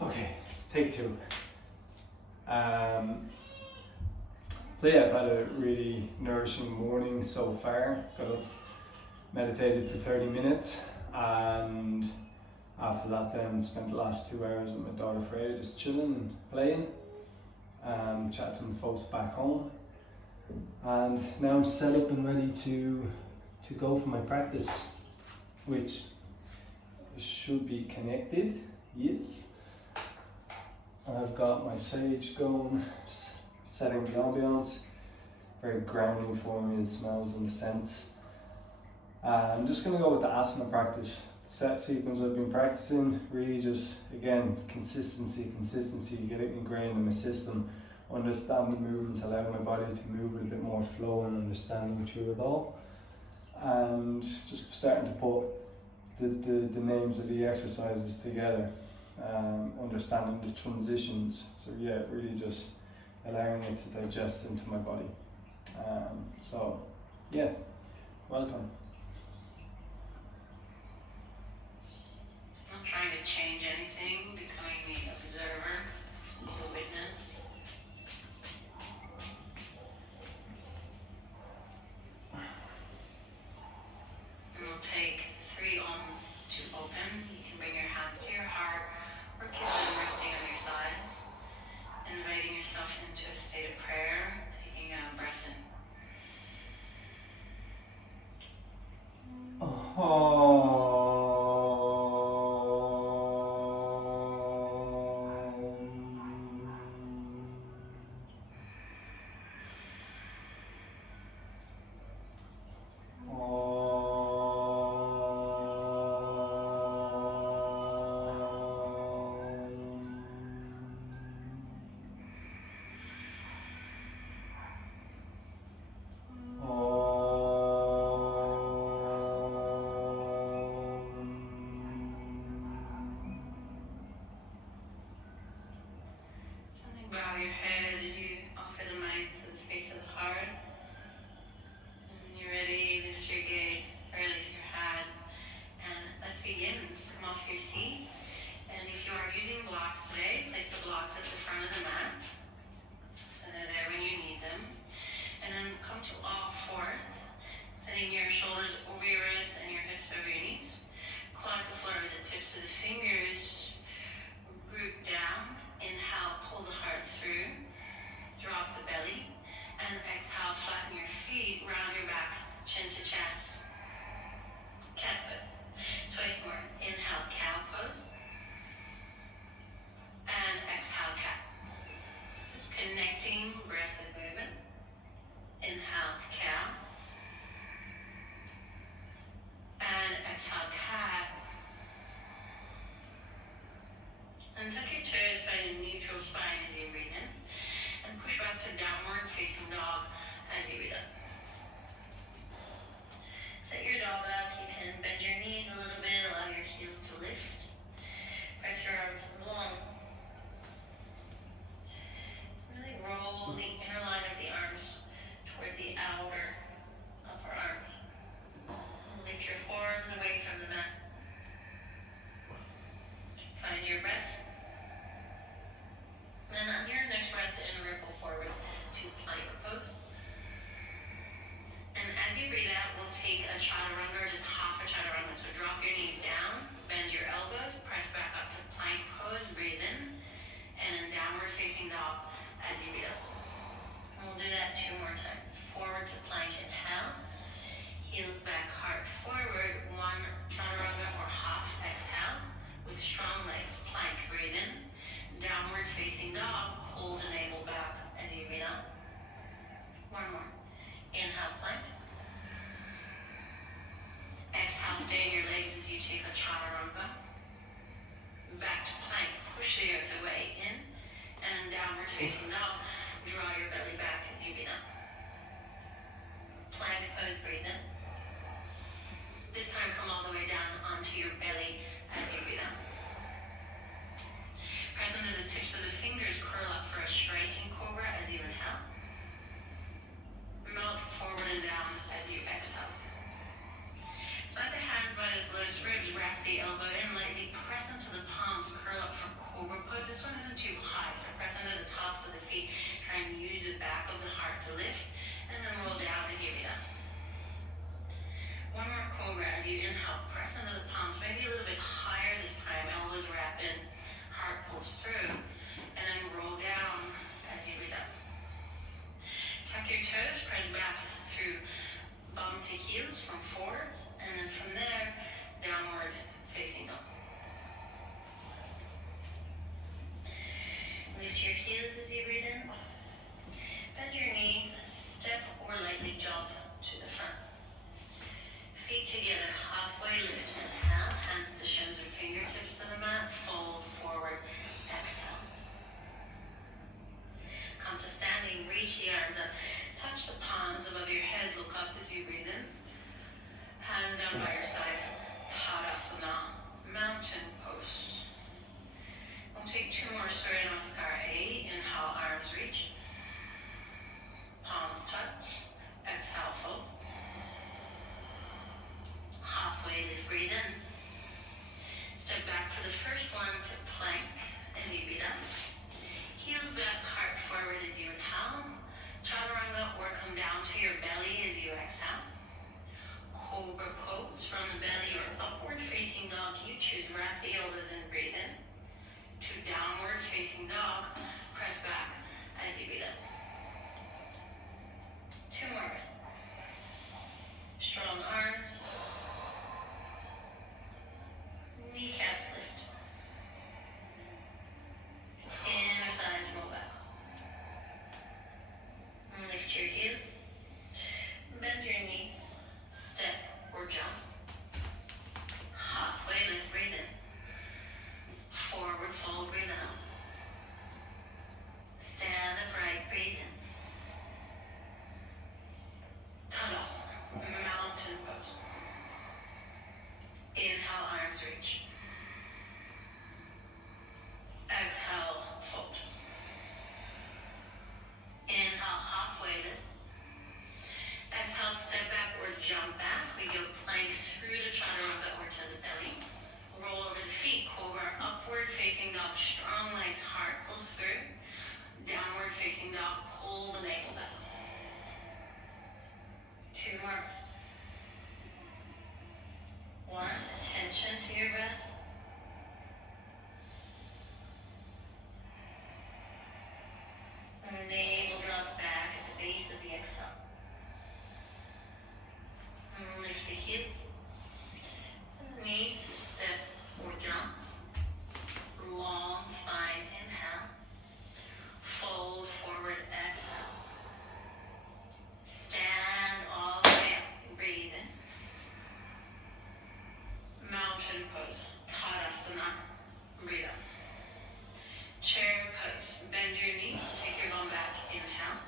Okay, take two. So yeah, I've had a really nourishing morning so far. Got up, meditated for 30 minutes, and after that then spent the last 2 hours with my daughter Freya just chilling and playing, chatting to my folks back home. And now I'm set up and ready to go for my practice, which should be connected, yes. I've got my sage going, setting the ambiance, very grounding for me, the smells and the scents. I'm just going to go with the asana practice. Set sequence I've been practicing, really just, again, consistency, get it ingrained in my system, understand the movements, allow my body to move with a bit more flow and understanding through it all. And just starting to put the names of the exercises together, understanding the transitions. So yeah, really just allowing it to digest into my body. So yeah, welcome. Not trying to change anything, becoming the observer, the witness. And we'll take 3 ohms to open. You can bring your hands to your heart or keep them resting on your thighs. Inviting yourself into a state of prayer, taking a breath in. Bow your head as you offer the mind to the space of the heart. And when you're ready, lift your gaze, release your hands, and let's begin. Come off your seat. And if you are using blocks today, place the blocks at the front of the mat. So they're there when you need them. And then come to all fours, sending your shoulders over your wrists and your hips over your knees. Claw at the floor with the tips of the fingers. Root down. Inhale, pull the heart through. Drop the belly. And exhale, flatten your feet, round your back, chin to chest. Cat pose. Twice more. Inhale, cow pose. And exhale, cat. Just connecting breath with movement. Inhale, cow. And exhale, cat. And tuck your toes, find a neutral spine as you breathe in. And push back to downward facing dog as you breathe up. Set your dog up. You can bend your knees a little bit, allow your heels to lift. Press your arms long. Really roll the inner line of the arms towards the outer upper arms. Lift your forearms away from the mat. Find your breath. Then on your next breath in, ripple forward to plank pose. And as you breathe out, we'll take a chaturanga or Cobra pose. This one isn't too high, so press under the tops of the feet. Try and use the back of the heart to lift, and then roll down and give it up. One more Cobra as you inhale. Press under the palms, maybe a little bit higher this time. Elbows wrap in, heart pulls through, and then roll down as you breathe up. Tuck your toes, press back through bum to heels from forwards, and then from there, downward facing dog. Lift your heels as you breathe in. Bend your knees, step or lightly jump to the front. Feet together, halfway lift, inhale, hands to shins or fingertips to the mat, fold forward, exhale. Come to standing, reach the arms up, touch the palms above your head, look up as you breathe in. Hands down by your side, Tadasana, mountain pose. We'll take 2 more Surya Namaskar A. Inhale, arms reach. Palms touch. Exhale, fold. Halfway lift, breathe in. Step back for the first one to plank as you breathe up. Heels back, heart forward as you inhale. Chaturanga or come down to your belly as you exhale. Cobra pose from the belly or upward facing dog. You choose. Wrap the elbows and breathe in. To downward facing dog, press back as you breathe up. 2 more breaths. Strong arms. Kneecaps lift. Inner thighs roll back. Lift your heels. Bend your knees. Step or jump. Halfway lift, breathe in. Forward fold, breathe out. Stand upright, breathe in. Tadasana, mountain pose. Inhale, arms reach. Exhale, fold. Inhale, halfway lift. Exhale, step back or jump back. We go plank through to chaturanga or to the belly. Roll over the feet, cobra, upward facing dog, strong legs, heart pulls through. Downward facing dog, pull the navel back. 2 more. 1, attention to your breath. Navel drop back at the base of the exhale. Lift the hips. Knees, step or jump. Long spine, inhale. Fold forward, exhale. Stand all the way up, breathe in. Mountain pose, Tadasana, breathe up. Chair pose, bend your knees, take your bum back, inhale.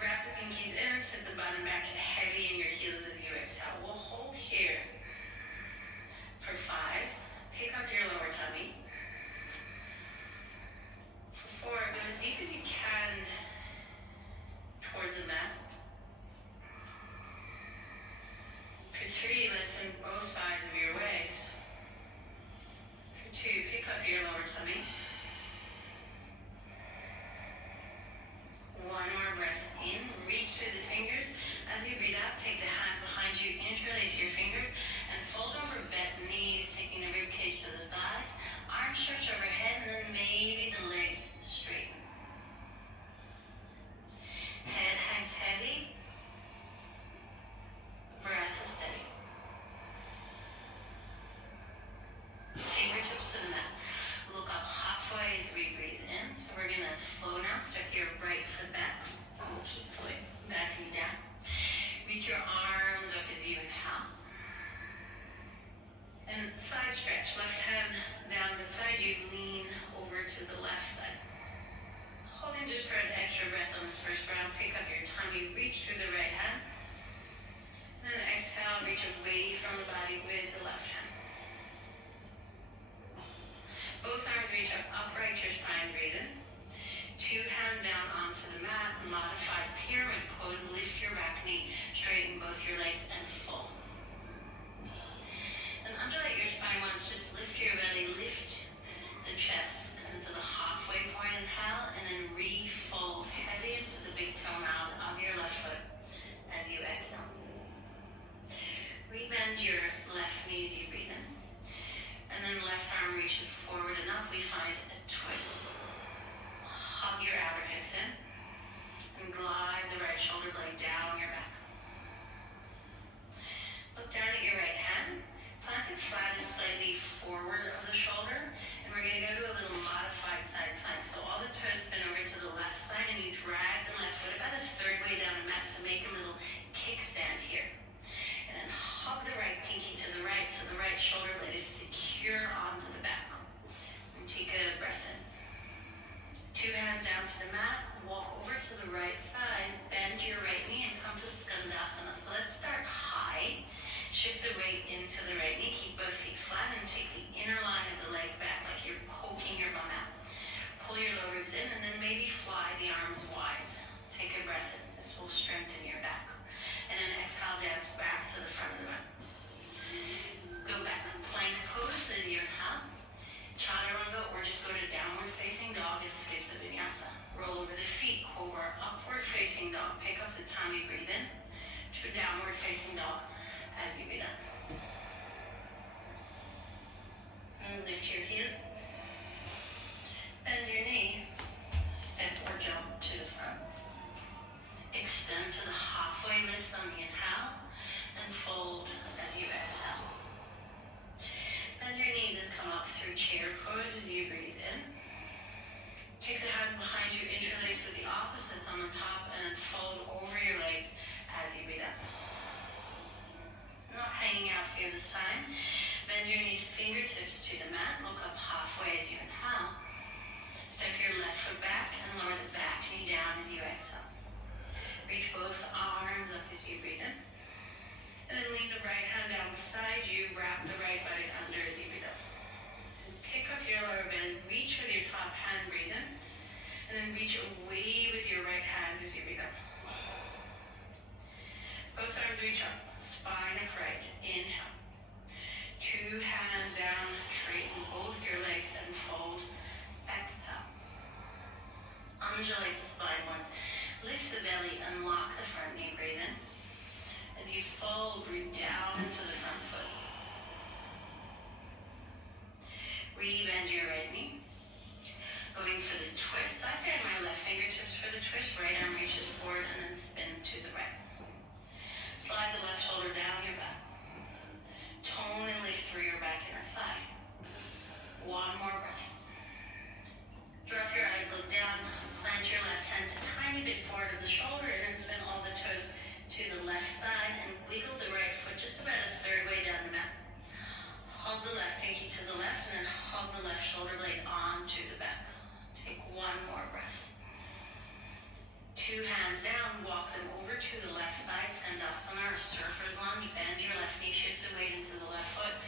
Wrap the pinkies in, sit the bottom back heavy in your heels as you exhale. We'll hold here for 5. Pick up your lower tummy. For 4, go as deep as you can towards the mat. For 3, lengthen both sides of your legs. For 2, pick up your lower tummy. 1 more breath in, reach through the fingers. As you breathe out, take the hands behind you, interlace your fingers, and fold over bent knees, taking the rib cage to the thighs. Arms stretch overhead, and then maybe the legs straighten. Head hangs heavy. Breath is steady. Fingertips to the mat. Look up halfway as we breathe in. So we're going to flow now. Step your right foot back. We'll keep flowing. Back and down. Reach your arms up as you inhale. And side stretch. Left hand down beside you. Lean over to the left side. Holding just for an extra breath on this first round. Pick up your tummy. Reach through the right hand. And then exhale. Reach away from the body with the left hand. Both arms reach up, upright your spine, breathe in. 2 hands down onto the mat, modified pyramid pose, lift your back knee, straighten both your legs and full. Then undulate your spine once, just lift your belly, lift fingertips to the mat. Look up halfway as you inhale. Step your left foot back and lower the back knee down as you exhale. Reach both arms up as you breathe in. And then lean the right hand down beside you. Wrap the right buttock under as you breathe out. And pick up your lower belly. Reach with your top hand, breathe in. And then reach away with your right hand as you breathe out. Both arms reach up. Spine upright. Inhale. Two hands down. Straighten both your legs and fold. Exhale. Undulate the spine once. Lift the belly, unlock the front knee, breathe in. As you fold, root down into the front foot. Rebend your right knee. Going for the twist. I stand my left fingertips for the twist. Right arm reaches forward and then spin to the right. Slide the left shoulder down your back. Tone and lift through your back inner thigh. One more breath. Drop your eyes, look down. Plant your left hand a tiny bit forward of the shoulder and then spin all the toes to the left side and wiggle the right foot just about a third way down the mat. Hug the left pinky to the left and then hug the left shoulder blade onto the back. Take one more breath. Two hands down, walk them over to the left side, Skandasana or surfer's lunge. Bend your left knee, shift the weight into the left foot.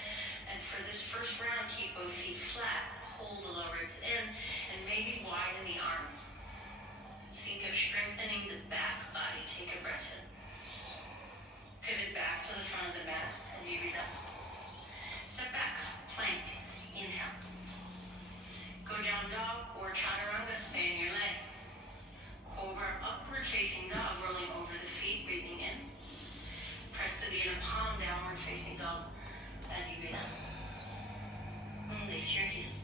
And for this first round, keep both feet flat, hold the lower ribs in, and maybe widen the arms. Think of strengthening the back body. Take a breath in. Pivot back to the front of the mat and you breathe out. Step back, plank, inhale. Go down dog or chaturanga, stay in your legs. Cobra, upward facing dog, rolling over the feet, breathing in. Press to the inner palm, downward facing dog as you breathe out. And lift your heels.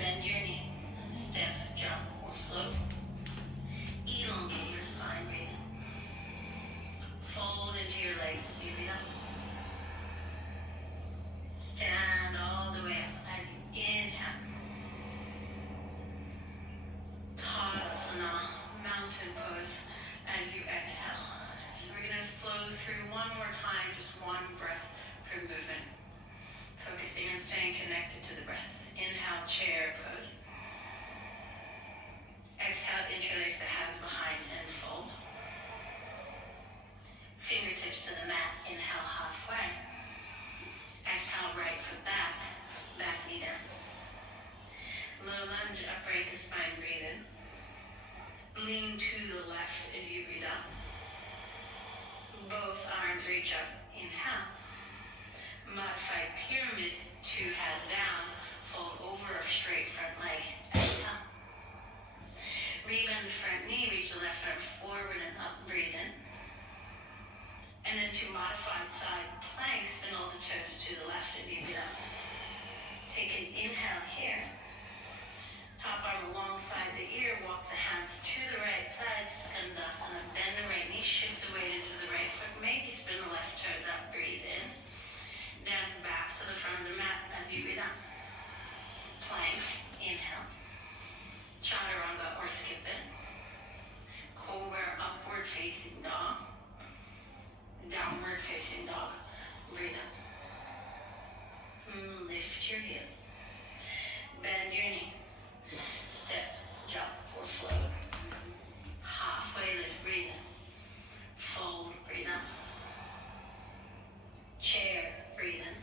Bend your knees. Step, jump, or float. Elongate your spine, breathe in. Fold into your legs as you breathe out. Stand all the way up as you inhale. Tadasana, mountain pose as you exhale. So we're going to flow through one more time, just one breath per movement. Focusing on staying connected to the breath. Inhale, chair pose. Exhale, interlace the hands behind and fold. Fingertips to the mat, inhale halfway. Exhale, right foot back, back knee down. Low lunge, upright the spine, breathe in. Lean to the left as you breathe out. Both arms reach up, inhale. Modified pyramid, two hands down, fold over of straight front leg, exhale. Rebend the front knee, reach the left arm forward and up, breathe in. And then to modified side plank, spin all the toes to the left as you breathe out. Take an inhale here. Top arm alongside the ear, walk the hands to the right side, Skandasana. Bend the right knee, shift the weight into the right foot, maybe spin the left toes up, breathe in. Dance back to the front of the mat as you breathe out. Plank, inhale. Chaturanga or skip it. Cobra, upward facing dog. Downward facing dog. Breathe out. Lift your heels. Bend your knee. Step, jump, or float. Halfway lift, breathe in. Fold, breathe out. Chair, breathe in.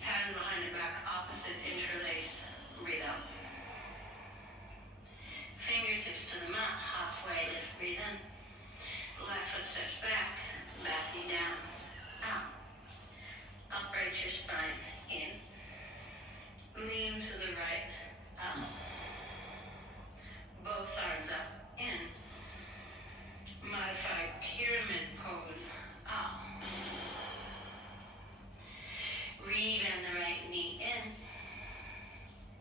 Hands behind the back, opposite interlace, breathe out. Fingertips to the mat, halfway lift, breathe in. The left foot steps back, back knee down, out. Upright your spine, in. Lean to the right, out. Both arms up, in. Modified pyramid pose, out. Rebend the right knee in.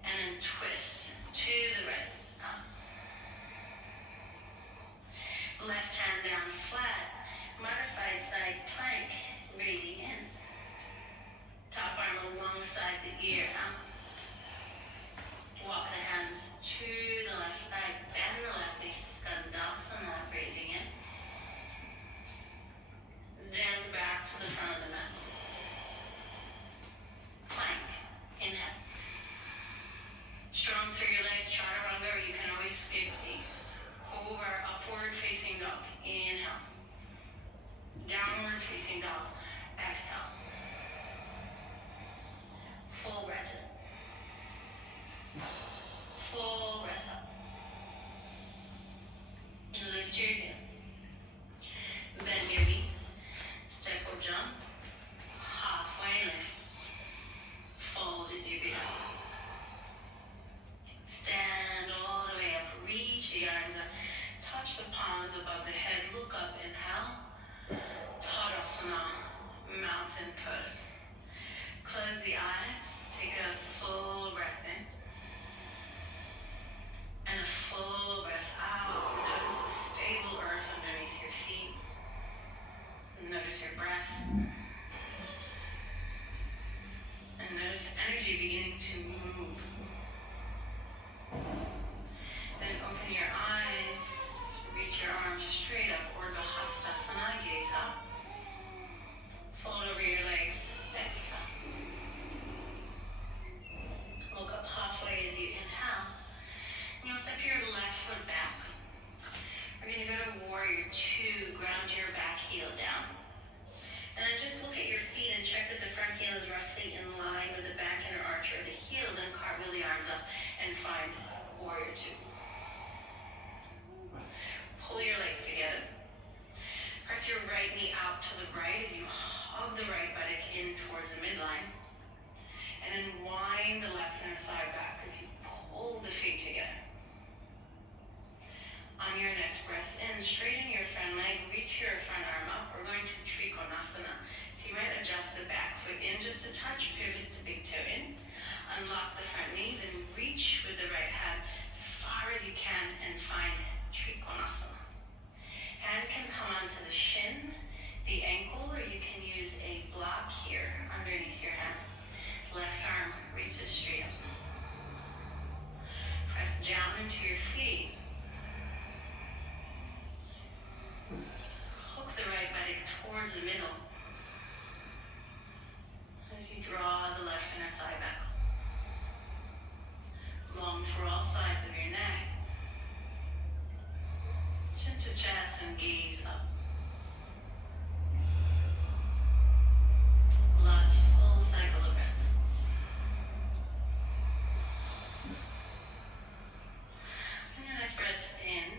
And then twist mountain pose. Close the eyes, take a full breath in, and a full breath out. Notice the stable earth underneath your feet. Notice your breath. And notice energy beginning to move. Then open your eyes, reach your arms straight up, Urdhva Hastasana, gaze up. Fold over your legs, exhale. Look up halfway as you inhale. And you'll step your left foot back. We're going to go to warrior two, ground your back heel down. And then just look at your feet and check that the front heel is roughly in line with the back inner arch of the heel. Then cartwheel the arms up and find warrior two. Pull your legs together. Press your right knee out to the right as you hug the right buttock in towards the midline. And then wind the left inner thigh back as you pull the feet together. On your next breath in, straighten your front leg, reach your front arm up. We're going to Trikonasana. So you might adjust the back foot in just a touch, pivot the big toe in, unlock the front knee, then reach with the right hand as far as you can and find Trikonasana. Hand can come onto the shin, the ankle, or you can use a block here underneath your hand. Left arm reaches straight up. Press down into your feet. Hook the right buttock towards the middle as you draw the left inner thigh back. Long through all sides of your neck. Chin to chest and gaze up. Last full cycle of breath. And your next breath in,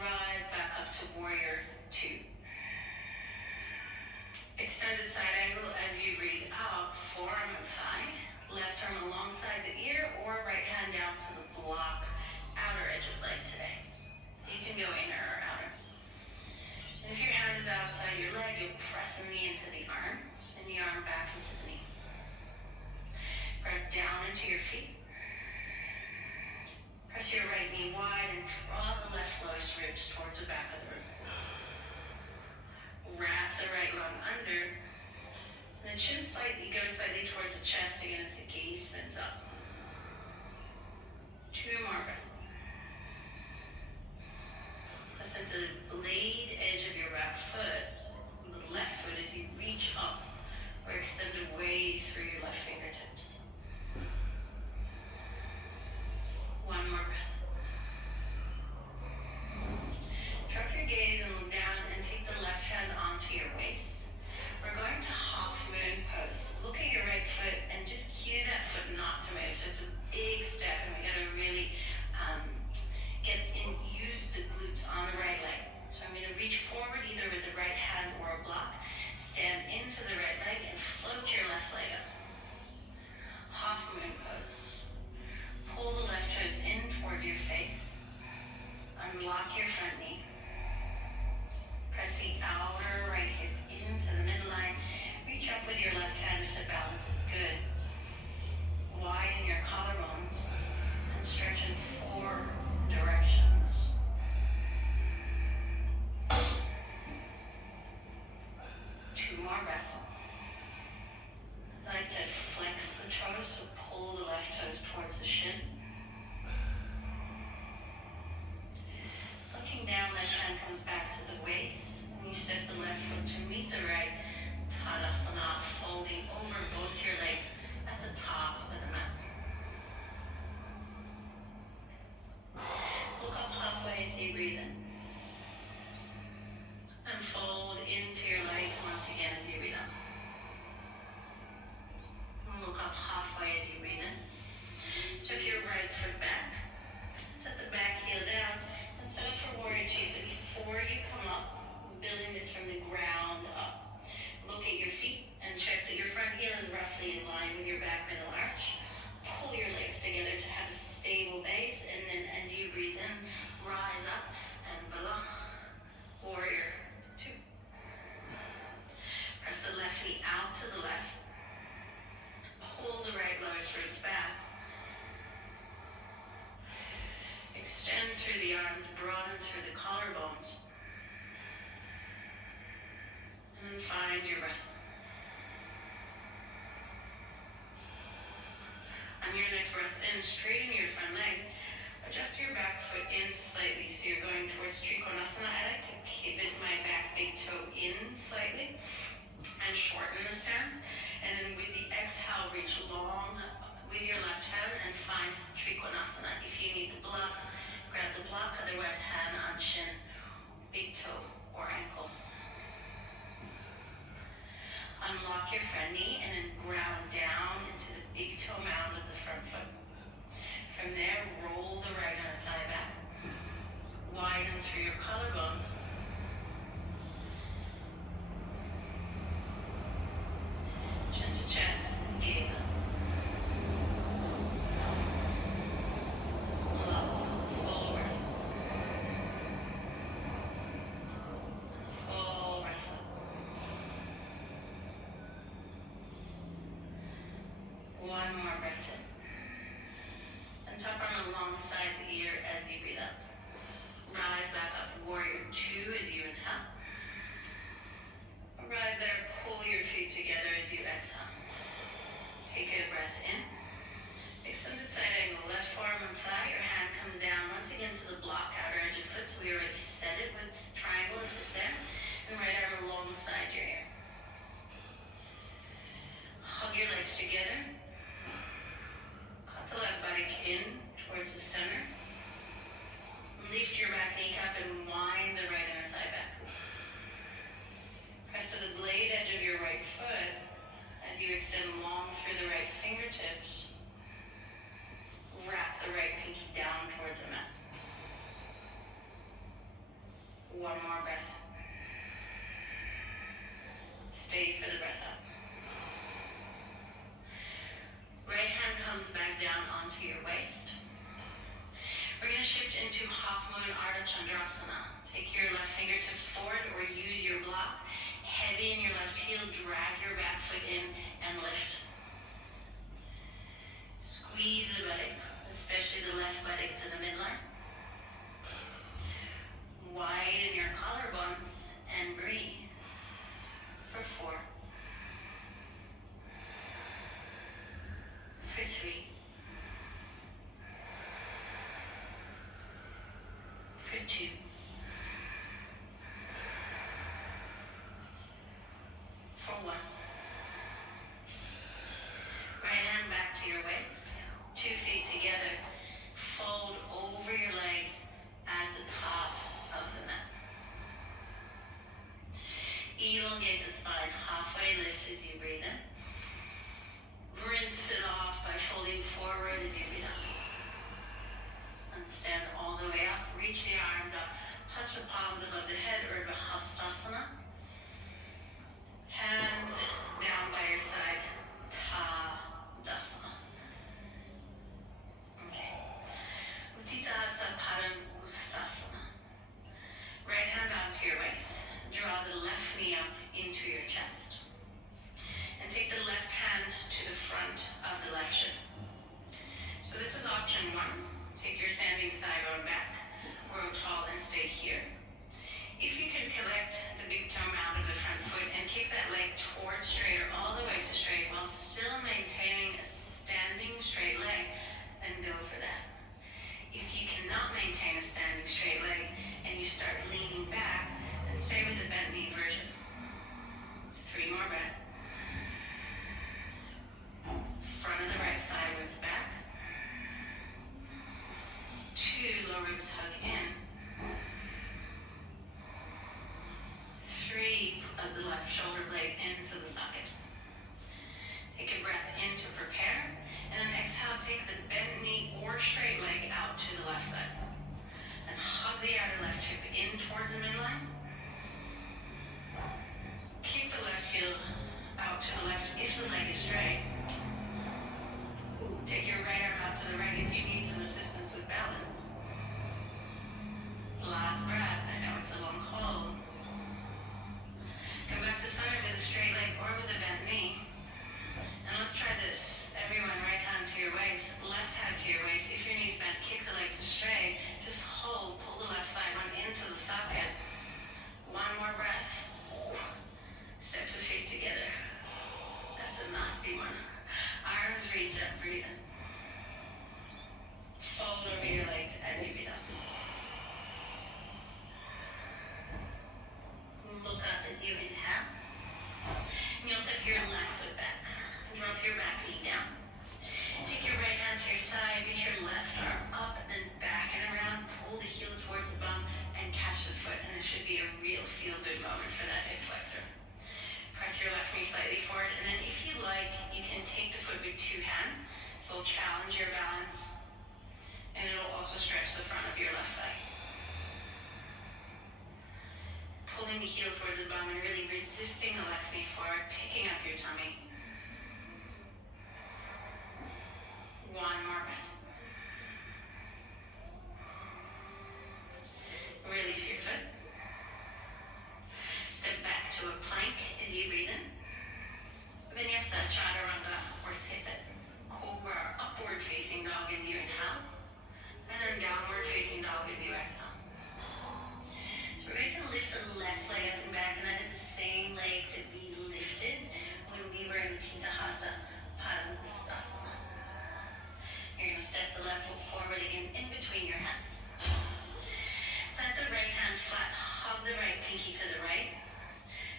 rise back up to warrior two. Extended side angle as you breathe out, forearm and thigh, left arm alongside the ear or right hand down to the block, outer edge of leg today. You can go inner or outer. And if your hand is outside your leg, you'll press the knee into the arm and the arm back into the knee. Breath down into your feet. Press your right knee wide and draw the left lowest ribs towards the back of the room. Wrap the right lung under. And the chin goes slightly towards the chest again as the gaze spins up. 2 more breaths. Listen to the blade edge of your back foot, the left foot as you reach up or extend away through your left fingertips. 1 more breath. Drop your gaze and look down and take the left hand onto your waist. We're going to half moon pose. Look at your right foot and just cue that foot not to move. So it's a big step and we gotta really On your next breath in, straighten your front leg. Adjust your back foot in slightly, so you're going towards Trikonasana. I like to pivot my back big toe in slightly and shorten the stance. And then with the exhale, reach long with your left hand and find Trikonasana. If you need the block, grab the block, otherwise hand on shin, big toe or ankle. Unlock your front knee and then ground down into the big toe mound of the front foot. From there, roll the right inner thigh back. Widen through your collarbones. Chin to chest, gaze up. Lungs forward. Full breath up. One more breath in. And top arm alongside the ear as you breathe out. Rise back up, warrior 2 as you inhale. Right there, pull your feet together as you exhale. Take a breath in. Extended side angle, left forearm and thigh. Your hand comes down once again to the block, outer edge of foot. So we already set it with triangle if it's there. And right arm alongside your ear. Hug your legs together. Cut the left buttock in towards the center. Lift your back kneecap and wind the right inner thigh back. Press to the blade edge of your right foot as you extend long through the right fingertips. Wrap the right pinky down towards the mat. One more breath. Stay for the breath out. Right hand comes back down onto your waist. We're going to shift into half moon Ardha Chandrasana. Take your left fingertips forward or use your block. Heavy in your left heel, drag your back foot in and lift. Squeeze the buttock, especially the left buttock to the midline. Widen your collarbones and breathe for 4, for 3, for 2, for 1. Right hand back to your waist, 2 feet together. Fold over your legs at the top of the mat. Elongate the spine, halfway lift as you breathe in. Rinse it off by folding forward as you breathe out. And stand all the way up, reach the arms up, touch the palms above the head, Urdhva Hastasana. Hands down by your side, Tadasana. Okay. Utthita Padangusthasana. Right hand onto your waist. Draw the left knee up into your chest. And take the left hand to the front of the left shin. So this is option 1. Take your standing thigh bone back. Grow tall and stay here. If you can collect the big toe mound of the front foot and kick that leg towards straight or all the way to straight while still maintaining a standing straight leg, then go for that. If you cannot maintain a standing straight leg and you start leaning back, then stay with the bent knee version. 3 more breaths. Front of the right thigh ribs back. 2, low ribs hug in. 3, of the left shoulder blade into the socket. Take a breath in to prepare, and then exhale, take the bent knee or straight leg out to the left side. And hug the outer left hip in towards the midline. Kick the left heel out to the left if the leg is straight. Take your right arm out to the right if you need some assistance with balance. Last breath. I know it's a long hold. Come back to center with a straight leg or with a bent knee. And let's try this. Everyone, right hand to your waist, left hand to your waist. If your knee's bent, kick the leg to straight. Just hold, pull the left thigh bone into the socket. 1 more breath. Step the feet together. That's a nasty one. Arms reach up, breathe in. Fold over your legs as you breathe out. Look up as you inhale. And you'll step your left foot back. And drop your back knee down. Take your right hand to your thigh, reach your left arm up and back and around. Pull the heel towards the bum and catch the foot. And it should be a real feel-good moment for that hip flexor. Press your left knee slightly forward. And then if you like, you can take the foot with two hands. So it'll challenge your balance. And it'll also stretch the front of your left thigh. Pulling the heel towards the bum and really resisting the left knee forward, picking up your tummy. One more breath. Release your foot. Step back to a plank as you breathe in. Vinyasa Chaturanga or skip it. Cobra, upward facing dog as you inhale. And then downward facing dog as you exhale. So we're going to lift the left leg up and back, and that is the same leg that we lifted when we were in Utthita Hasta Padangusthasana. You're going to step the left foot forward again in between your hands. Plant the right hand flat, hug the right pinky to the right.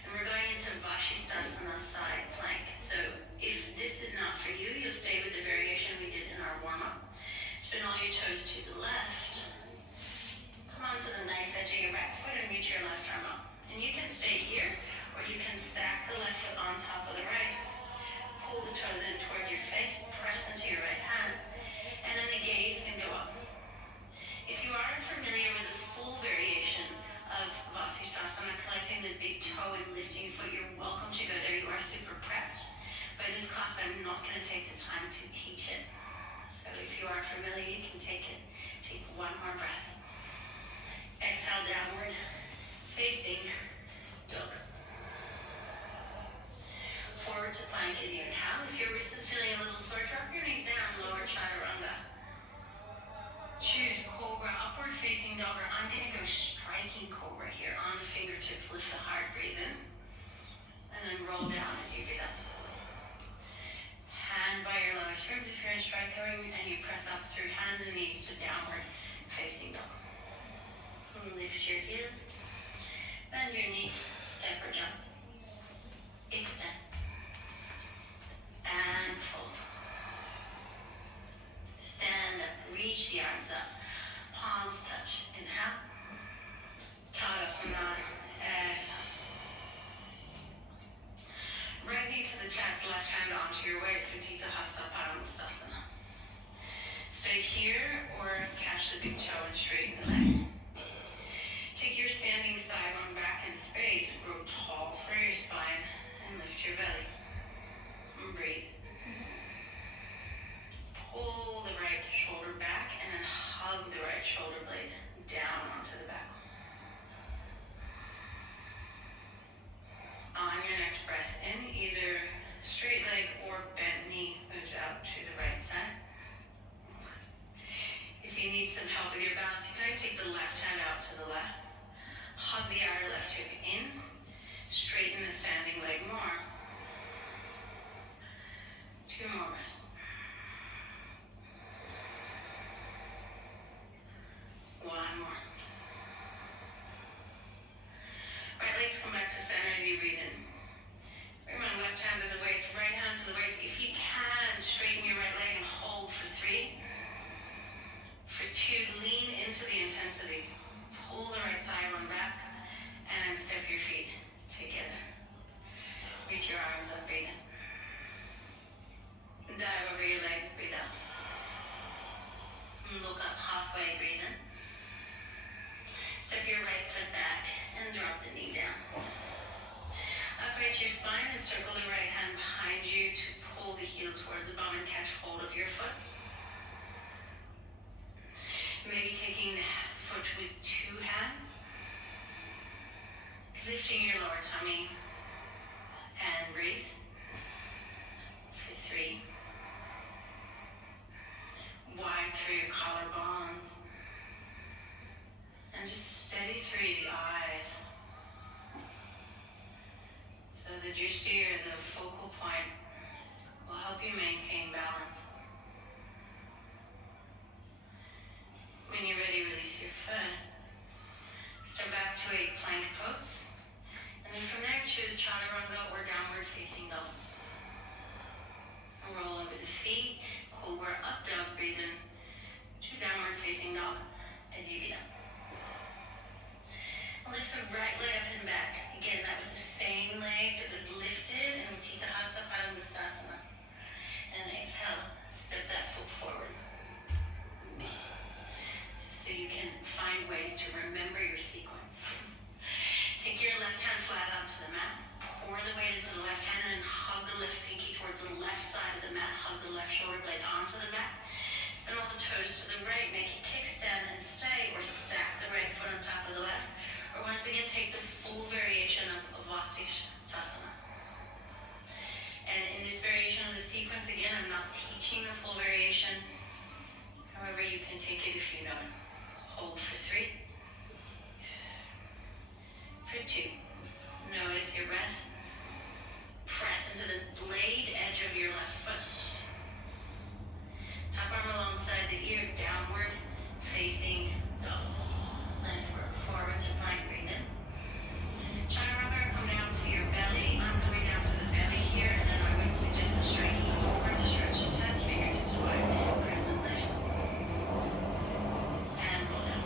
And we're going into Vashisthasana side plank. So if this is not for you, you'll stay with the variation we did in our warm-up. Spin all your toes to the left. Come onto the nice edge of your back foot and reach your left arm up. And you can stay here, or you can stack the left foot on top of the right. Pull the toes in towards your face, press into your right hand, and then the gaze can go up. If you are familiar with the full variation of Vashisthasana, collecting the big toe and lifting your foot, you're welcome to go there. You are super prepped. But in this class, I'm not going to take the time to teach it. So if you are familiar, you can take it. Take one more breath. Exhale, downward facing dog. Forward to plank as you inhale. If your wrist is feeling a little sore, drop your knees down, lower chaturanga. Choose cobra, upward facing dog, or I'm going to go striking cobra here on the fingertips. Lift the heart, breathe in. And then roll down as you breathe up. Hands by your lowest ribs if you're in striking, and you press up through hands and knees to downward facing dog. Lift your heels, bend your knee, step or jump, extend, and fold. Stand up, reach the arms up, palms touch, inhale, Tadasana, exhale. Right knee to the chest, left hand onto your waist, Utthita Hasta Padangusthasana. Stay here or catch the big toe and straighten the leg. Take your standing thigh bone back in space, grow tall for your spine, and lift your belly. And breathe. Pull the right shoulder back and then hug the right shoulder blade down onto the back. On your next breath in, either straight leg or bent knee moves out to the right side. If you need some help with your balance, you can always take the left hand out to the left. Hug the outer left hip in. Straighten the standing leg more. Two more breaths. One more. Right legs come back to center as you breathe in. Bring my left hand to the waist, right hand to the waist. If you can, straighten your right leg and hold for 3. For 2, lean into the intensity. Pull the right thigh bone back, and then step your feet together. Reach your arms up, breathe in. Dive over your legs, breathe out. And look up halfway, breathe in. Step your right foot back and drop the knee down. Upright your spine and circle the right hand behind you to pull the heel towards the bum and catch hold of your foot. Maybe taking the foot with 2 hands. Lifting your lower tummy and breathe. For 3. Wide through your collarbones. And just steady through the eyes. So the drishti, or the focal point, will help you maintain balance. onto the mat. Spin all the toes to the right, make a kickstand and stay, or stack the right foot on top of the left. Or once again, take the full variation of Vasisthasana. And in this variation of the sequence, again, I'm not teaching the full variation. However, you can take it if you know it. Hold for 3. For 2. Notice your breath. Press into the blade edge of your left foot. Top arm alongside the ear, downward facing dog. Nice work. Forward to plank, breathe in. Chaturanga, come down to your belly. I'm coming down to the belly here, and then I would suggest a straight over to stretch the chest, fingertips wide, press and lift. And roll down.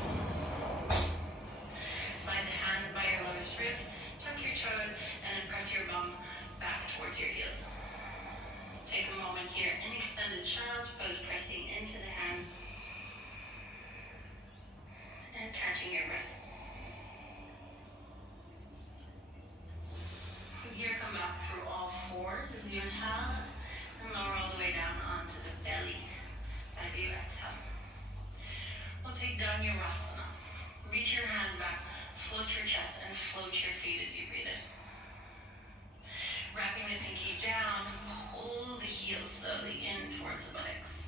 Slide the hands by your lowest ribs, tuck your toes, and then press your bum back towards your heels. Take a moment here in extended child's pose, pressing into the hand and catching your breath. From here, come back through all 4 as you inhale and lower all the way down onto the belly as you exhale. We'll take Dhanurasana. Reach your hands back, float your chest, and float your feet as you breathe in. Wrapping the pinkies down, pull the heels slowly in towards the buttocks.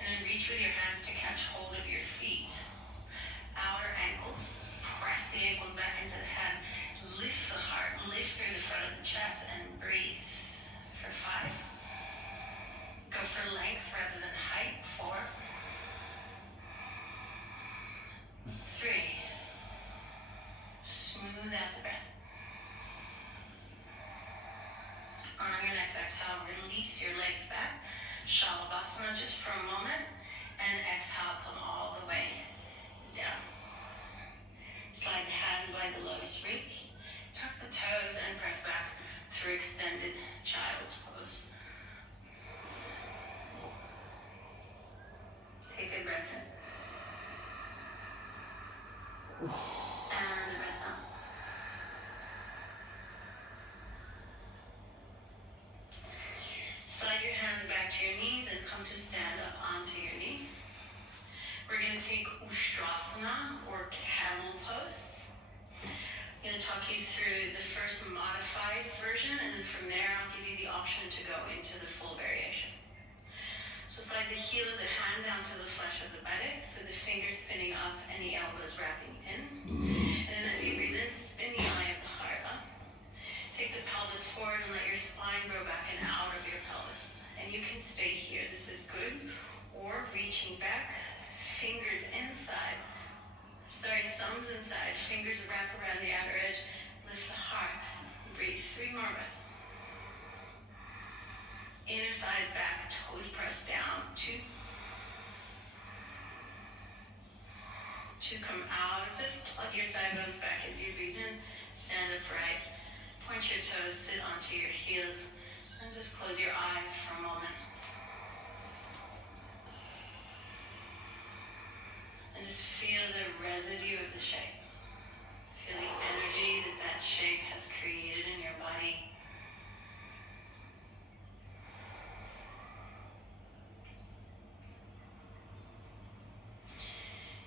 And then reach with your hands to catch hold of your feet. Outer ankles, press the ankles back into the head. Lift the heart, lift through the front of the chest, and breathe. For 5. Go for length rather than height. 4. 3. Smooth out the breath. On your next exhale, release your legs back. Shalabhasana just for a moment. And exhale, come all the way down. Slide the hands by the lowest ribs. Tuck the toes and press back through extended child's pose. Take a breath in. And a breath out. Slide your hands back to your knees and come to stand up onto your knees. We're going to take Ustrasana or camel pose. I'm going to talk you through the first modified version, and then from there I'll give you the option to go into the full variation. So slide the heel of the hand down to the flesh of the buttocks with the fingers spinning up and the elbows wrapping in. And then as you breathe in, spin the eye of the heart up. Take the pelvis forward and let your spine grow back and out of your pelvis. And you can stay here, this is good. Or reaching back, fingers inside. Thumbs inside, fingers wrap around the outer edge. Lift the heart, breathe. 3 more breaths. Inner thighs back, toes pressed down. 2. 2, come out of this. Plug your thigh bones back as you breathe in. Stand upright. Point your toes, sit onto your heels, and just close your eyes for a moment. And just feel the residue of the shape. Feel the energy that that shape has created in your body.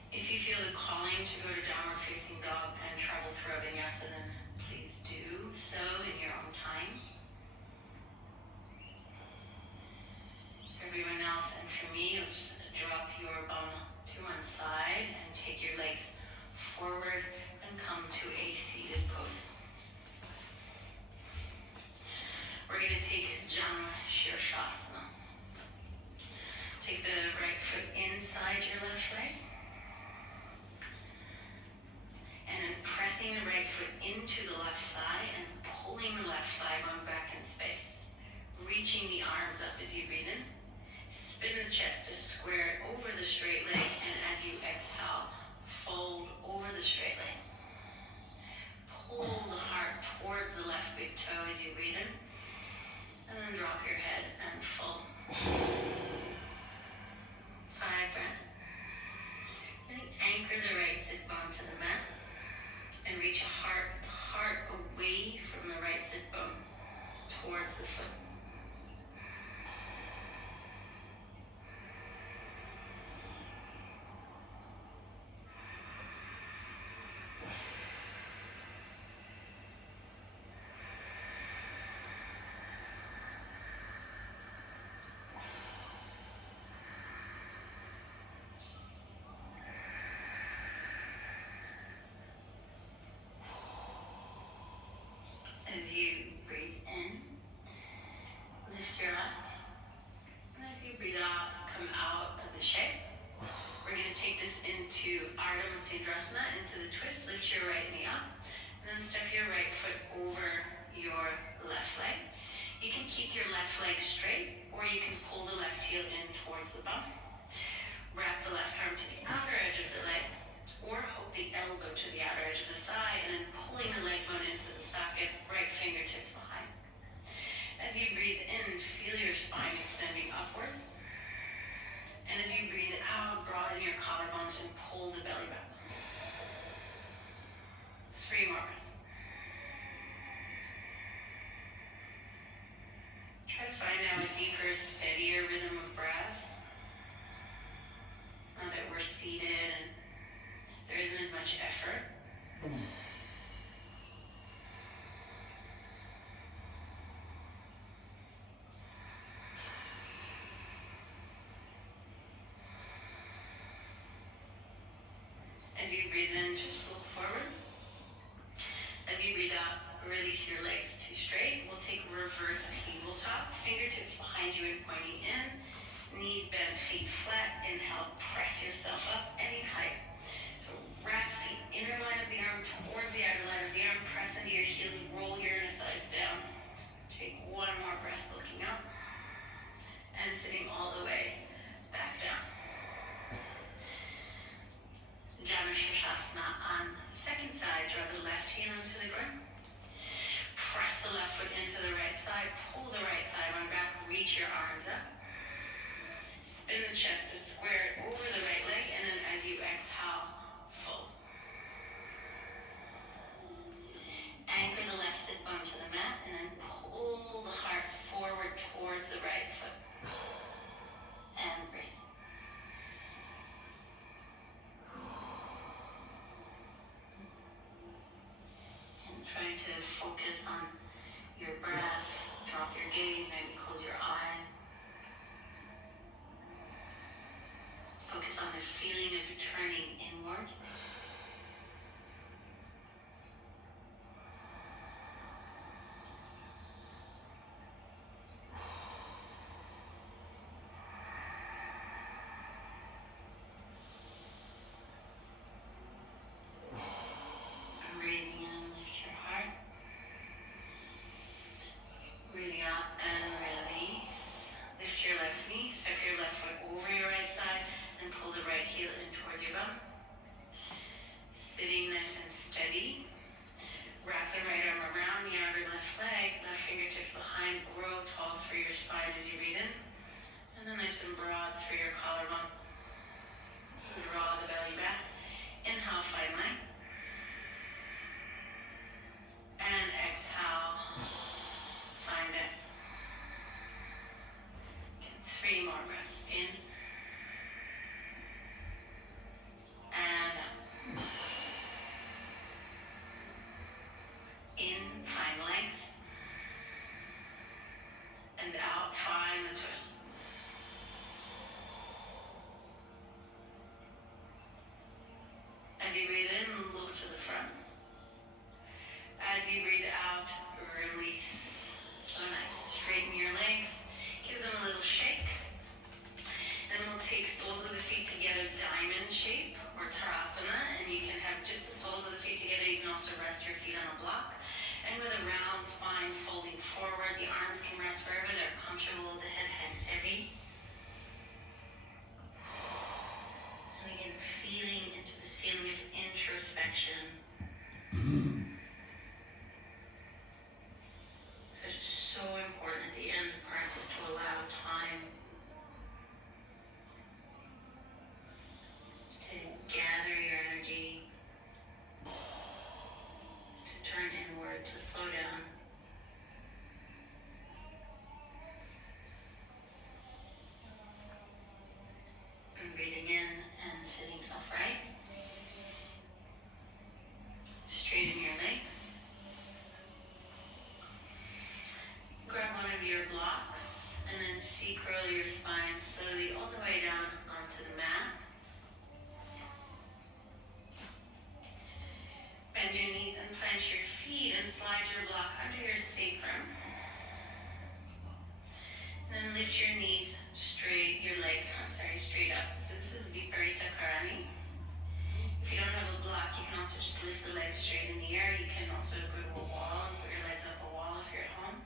If you feel the calling to go to downward facing dog and travel throughout Vinyasa, then please do so in your own time. For everyone else and for me, just drop your bum to one side and take your legs forward and come to a seated pose. We're going to take Janu Shirshasana. Take the right foot inside your left leg. And then pressing the right foot into the left thigh and pulling the left thigh bone back in space. Reaching the arms up as you breathe in. Spin the chest to square it over the straight leg, and as you exhale, fold over the straight leg. Pull the heart towards the left big toe as you breathe in, and then drop your head and fold. 5 breaths. And anchor the right sit bone to the mat, and reach the heart away from the right sit bone towards the foot. As you breathe in, lift your legs. And as you breathe out, come out of the shape. We're going to take this into Ardha Matsyendrasana, into the twist. Lift your right knee up. And then step your right foot over your left leg. You can keep your left leg straight, or you can pull the left heel in towards the bum. Wrap the left arm to the outer edge of the leg, or hook the elbow to the outer edge of the thigh, and then pulling the leg bone into the socket, right fingertips behind. As you breathe in, feel your spine extending upwards. And as you breathe out, broaden your collarbones and pull the belly back. 3 more breaths. Try to find now a deeper, steadier rhythm of breath. Now that we're seated and there isn't as much effort. As you breathe in, just look forward. As you breathe out, release your legs to straight. We'll take reverse tabletop, fingertips behind you and pointing in. Knees bent, feet flat. Inhale, press yourself up any height. So wrap the inner line of the arm towards the outer line of the arm. Press into your heels, roll your inner thighs down. Take 1 more breath, looking up. And sitting all the way back down. Janu Shirshasana on the second side. Draw the left heel into the ground. Press the left foot into the right thigh. Pull the right thigh bone back. Reach your arms up. Spin the chest to square it over the right leg. And then as you exhale, fold. Anchor the left sit bone to the mat. And then pull the heart forward towards the right foot. And breathe. Trying to focus on your breath, drop your gaze, maybe close your eyes. Focus on the feeling of turning inward. Breathing in, lift your heart. Breathing out and release. Lift your left knee, step your left foot over your right thigh, and pull the right heel in towards your bum. Sitting nice and steady. Wrap the right arm around the outer left leg, left fingertips behind, grow tall through your spine as you breathe in. And then nice and broad through your collarbone. Draw the belly back. Inhale, find length. And exhale, find depth. 3 more breaths. In. And out. In, find length. And out, find the twist. As you breathe in, look to the front. As you breathe out, release. So nice. Straighten your legs. Give them a little shake. Then we'll take soles of the feet together, diamond shape or Tarasana. And you can have just the soles of the feet together. You can also rest your feet on a block. And with a round spine folding forward, the arms can rest wherever they're comfortable. The head hangs your knees straight, your legs, straight up. So this is Viparita Karani. If you don't have a block, you can also just lift the legs straight in the air. You can also go to a wall and put your legs up a wall if you're at home.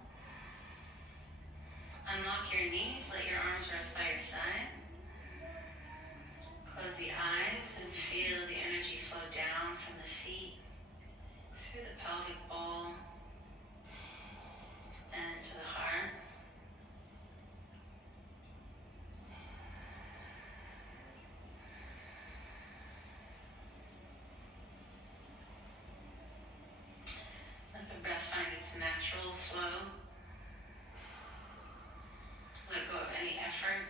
Unlock your knees, let your arms rest by your side. Close the eyes and feel the energy flow down from the feet, through the pelvic bowl, and to the heart. Let the breath find its natural flow. Let go of any effort.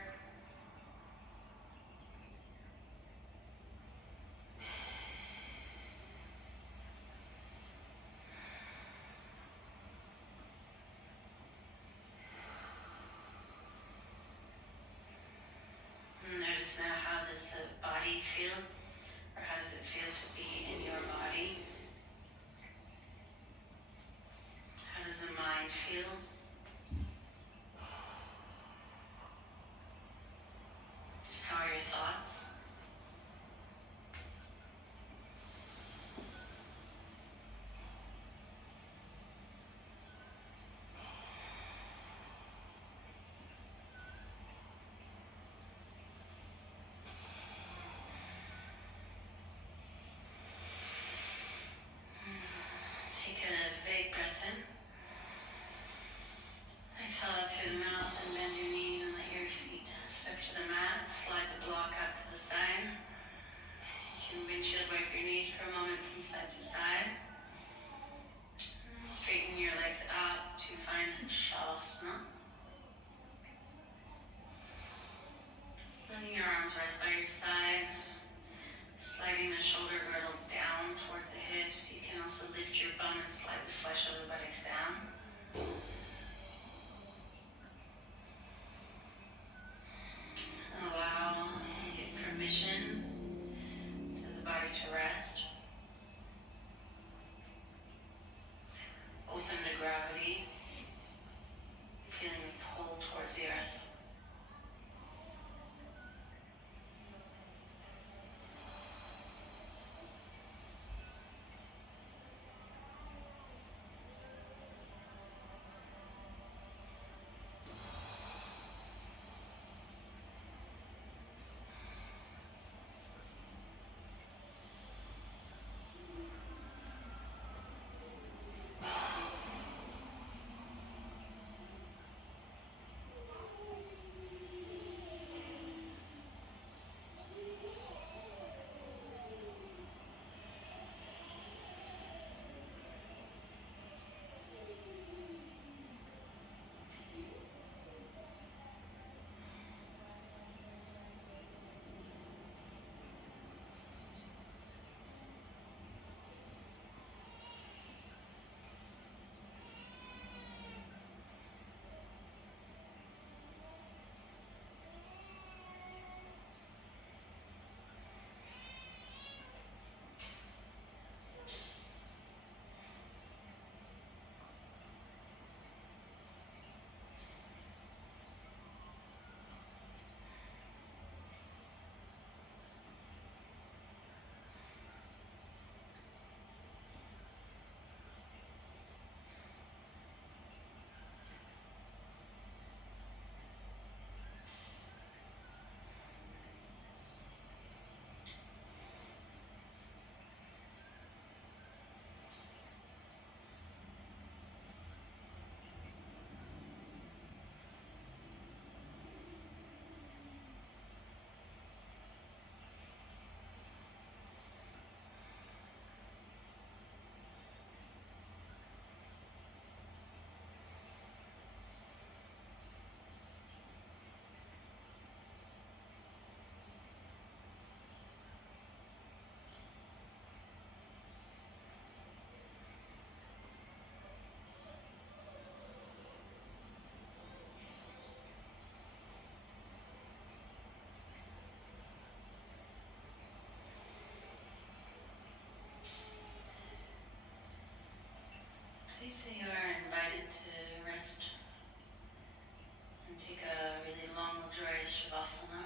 Notice now, how does the body feel? Or how does it feel to be in your body? How does the mind feel? How are your thoughts? Take a big breath in. Exhale out through the mouth and bend your knees and let your feet step to the mat. Slide the block out to the side. You can windshield wipe your knees for a moment from side to side. Straighten your legs out to find Shavasana. Letting your arms rest by your side. Sliding the shoulder girdle down towards the hips. You can also lift your bum and slide the flesh of the buttocks down. Allow, give permission to the body to rest. Open to gravity, feeling the pull towards the earth. Please say you are invited to rest and take a really to Shavasana.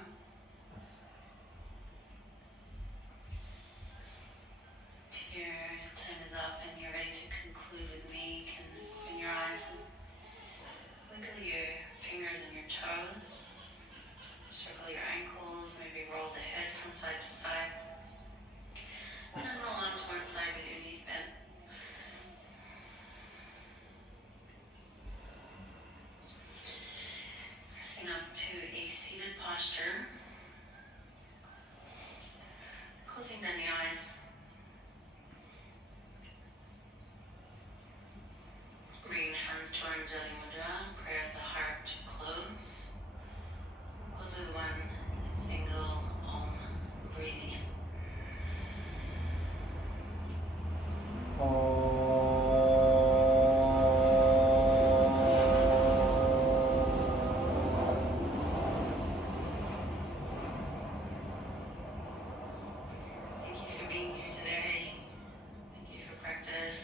If your time is up and you're ready to conclude with me, you can open your eyes and wiggle your fingers and your toes. Circle your ankles, maybe roll the head from side to side. And then roll on to one side with your knees bent. Pressing up to a seated posture. Closing down the eyes. Bringing the hands to Anjali Mudra, prayer of the heart to close. We'll close with one single Om, breathing in. Thank you for being here today. Thank you for practice.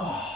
Oh.